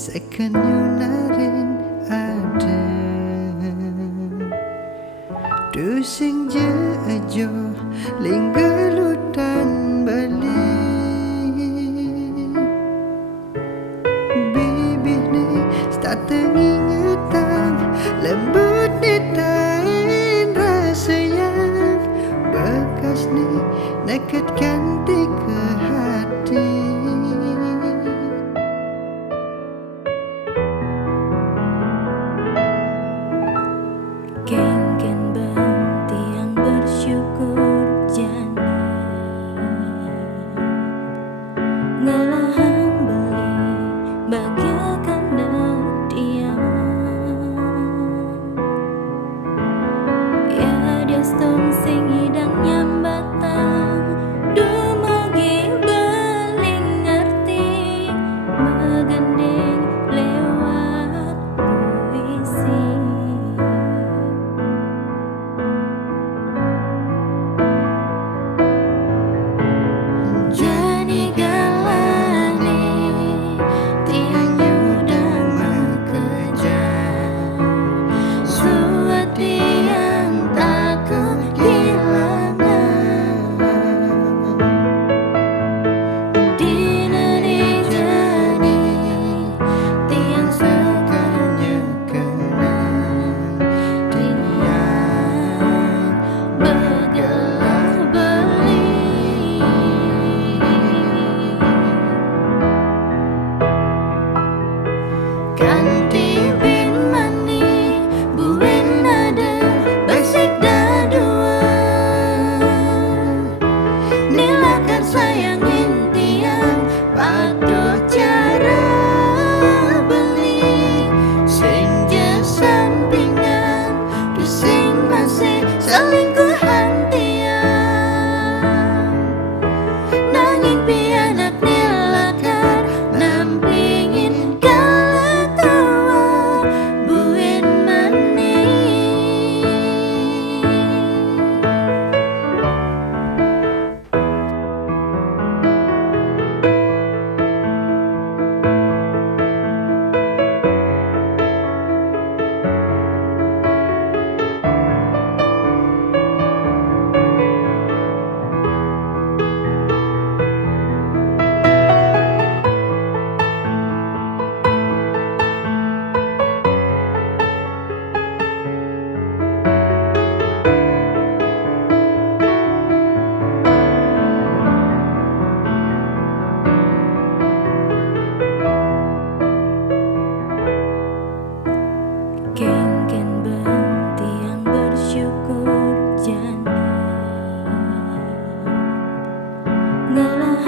Sekanyunarin ada Du sing jejo linggelutan bali Bibih ni start tengingetan lembut ditain rasa yang bekas ni naked ganti ke hati Genggen benti yang bersyukur jani Ngelahang beli bagaikan dia Ya dia stong sing hidang nyambatang Dumagi beling ngerti Megending lewat puisi Ganti bin mani buin ada basic dadua Nilakan sayangin tiang patut cara beli Sing je sampingan du sing masih selingkuhan tiang Nanging pianak nilakar nampingin Genggen benti yang bersyukur jani Ngelah